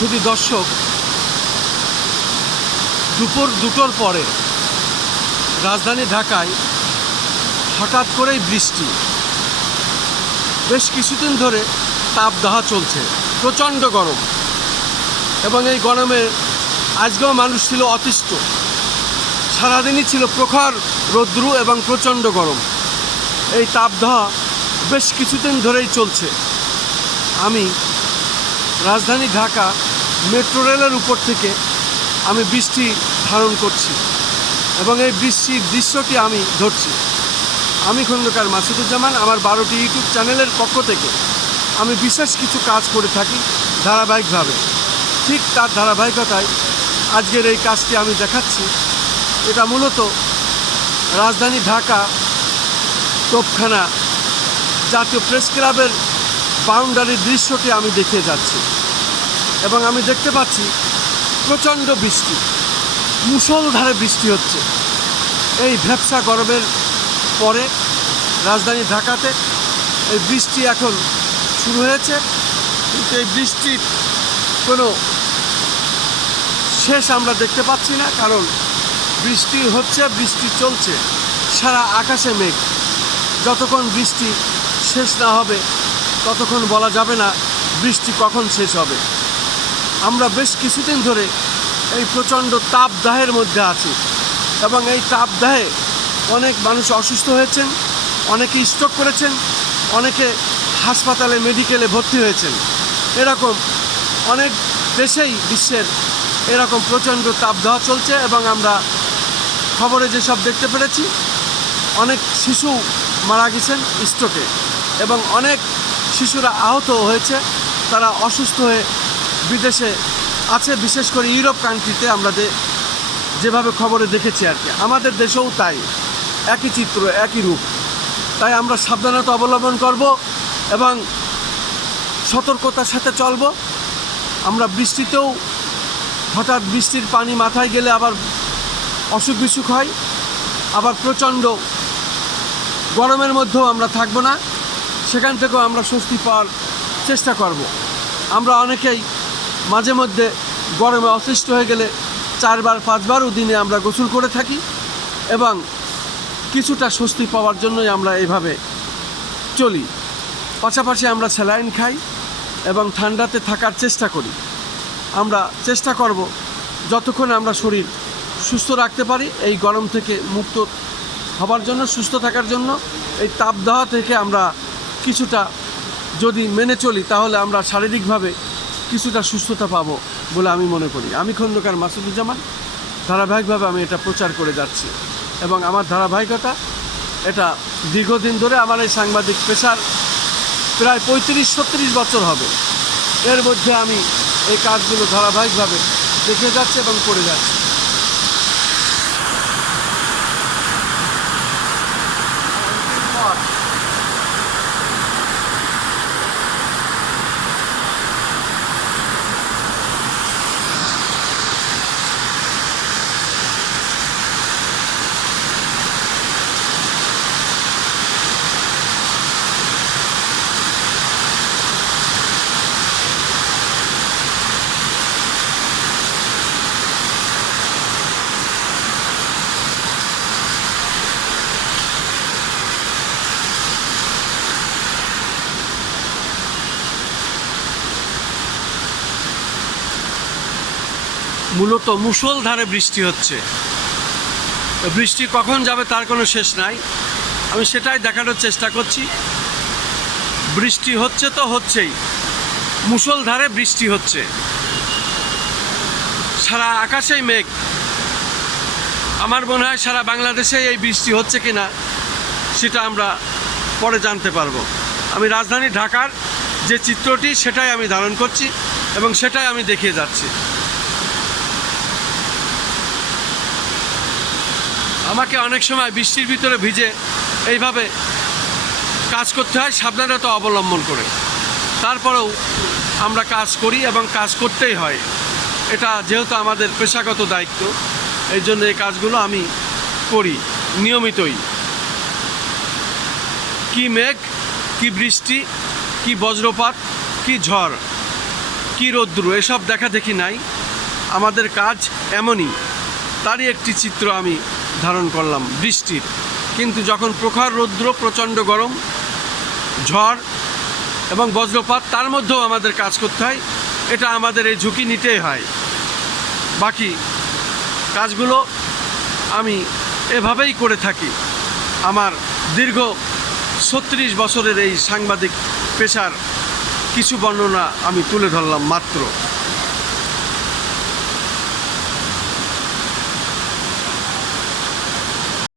শুধু দর্শক, দুপুর 2টোর পরে রাজধানী ঢাকায় হঠাৎ করেই বৃষ্টি। বেশ কিছুদিন ধরে তাপদাহ চলছে, প্রচণ্ড গরম, এবং এই গরমে আজকেও মানুষ ছিল অতিষ্ঠ। সারাদিনই ছিল প্রখর রৌদ্র এবং প্রচণ্ড গরম। এই তাপদাহ বেশ কিছুদিন ধরেই চলছে। আমি রাজধানী ঢাকা মেট্রো রেলের উপর থেকে আমি বৃষ্টি ধারণ করছি এবং এই বৃষ্টির দৃশ্যটি আমি ধরছি। আমি খন্দকার মাসুদুজ্জামান, আমার 12টি ইউটিউব চ্যানেলের পক্ষ থেকে আমি বিশেষ কিছু কাজ করে থাকি ধারাবাহিকভাবে। ঠিক তার ধারাবাহিকতায় আজকের এই কাজটি আমি দেখাচ্ছি। এটা মূলত রাজধানী ঢাকা তোপখানা জাতীয় প্রেস ক্লাবের বাউন্ডারির দৃশ্যটি আমি দেখিয়ে যাচ্ছি এবং আমি দেখতে পাচ্ছি প্রচণ্ড বৃষ্টি, মুষলধারে বৃষ্টি হচ্ছে। এই ভ্যাপসা গরমের পরে রাজধানী ঢাকাতে এই বৃষ্টি এখন শুরু হয়েছে, কিন্তু এই বৃষ্টির কোনো শেষ আমরা দেখতে পাচ্ছি না। কারণ বৃষ্টি হচ্ছে, বৃষ্টি চলছে, সারা আকাশে মেঘ। যতক্ষণ বৃষ্টি শেষ না হবে ততক্ষণ বলা যাবে না বৃষ্টি কখন শেষ হবে। আমরা বেশ কিছুদিন ধরে এই প্রচণ্ড তাপদাহের মধ্যে আছি এবং এই তাপদাহে অনেক মানুষ অসুস্থ হয়েছেন, অনেকে স্ট্রোক করেছেন, অনেকে হাসপাতালে মেডিকেলে ভর্তি হয়েছেন। এরকম অনেক দেশেই বিশ্বের এরকম প্রচণ্ড তাপদাহ চলছে এবং আমরা খবরে যেসব দেখতে পেরেছি, অনেক শিশু মারা গেছেন স্ট্রোকে এবং অনেক শিশুরা আহত হয়েছে, তারা অসুস্থ হয়ে বিদেশে আছে, বিশেষ করে ইউরোপ কান্ট্রিতে আমরা যেভাবে খবরে দেখেছি আর কি। আমাদের দেশেও তাই, একই চিত্র, একই রূপ। তাই আমরা সাবধানতা অবলম্বন করব এবং সতর্কতার সাথে চলব। আমরা বৃষ্টিতেও হঠাৎ বৃষ্টির পানি মাথায় গেলে আবার অসুখ বিসুখ হয়, আবার প্রচণ্ড গরমের মধ্যেও আমরা থাকব না, সেখান থেকেও আমরা স্বস্তি পাওয়ার চেষ্টা করব। আমরা অনেকেই মাঝে মধ্যে গরমে অতিষ্ঠ হয়ে গেলে 4বার 5বারও দিনে আমরা গোসল করে থাকি এবং কিছুটা স্বস্তি পাওয়ার জন্যই আমরা এইভাবে চলি। পাশাপাশি আমরা স্যালাইন খাই এবং ঠান্ডাতে থাকার চেষ্টা করি। আমরা চেষ্টা করব যতক্ষণ আমরা শরীর সুস্থ রাখতে পারি এই গরম থেকে মুক্ত হবার জন্য, সুস্থ থাকার জন্য। এই তাপদাহ থেকে আমরা কিছুটা যদি মেনে চলি তাহলে আমরা শারীরিকভাবে কিছুটা সুস্থতা পাবো বলে আমি মনে করি। আমি খন্দকার মাসুদুজ্জামান, ধারাবাহিকভাবে আমি এটা প্রচার করে যাচ্ছি এবং আমার ধারাবাহিকতা এটা দীর্ঘদিন ধরে আমার এই সাংবাদিক পেশার প্রায় 35-36 বছর হবে। এর মধ্যে আমি এই কাজগুলো ধারাবাহিকভাবে দেখে যাচ্ছি এবং করে যাচ্ছি। মূলত মুষলধারে বৃষ্টি হচ্ছে। বৃষ্টি কখন যাবে তার কোনো শেষ নাই। আমি সেটাই দেখানোর চেষ্টা করছি। বৃষ্টি হচ্ছে তো হচ্ছেই, মুষলধারে বৃষ্টি হচ্ছে, সারা আকাশেই মেঘ। আমার মনে হয় সারা বাংলাদেশে এই বৃষ্টি হচ্ছে কিনা সেটা আমরা পরে জানতে পারবো। আমি রাজধানী ঢাকার যে চিত্রটি সেটাই আমি ধারণ করছি এবং সেটাই আমি দেখিয়ে যাচ্ছি। আমাকে অনেক সময় বৃষ্টির ভিতরে ভিজে এইভাবে কাজ করতে হয় সাবধানতা অবলম্বন করে। তারপরেও আমরা কাজ করি এবং কাজ করতেই হয়। এটা যেহেতু আমাদের পেশাগত দায়িত্ব, এই জন্য এই কাজগুলো আমি করি নিয়মিতই। কি মেঘ, কি বৃষ্টি, কি বজ্রপাত, কি ঝড়, কী রৌদ্র এসব দেখা দেখি নাই, আমাদের কাজ এমনই। তারই একটি চিত্র আমি ধারণ করলাম বৃষ্টির। কিন্তু যখন প্রখর রৌদ্র, প্রচণ্ড গরম, ঝড় এবং বজ্রপাত, তার মধ্যেও আমাদের কাজ করতে হয়। এটা আমাদের এই ঝুঁকি নিতেই হয়। বাকি কাজগুলো আমি এভাবেই করে থাকি। আমার দীর্ঘ 36 বছরের এই সাংবাদিক পেশার কিছু বর্ণনা আমি তুলে ধরলাম মাত্র।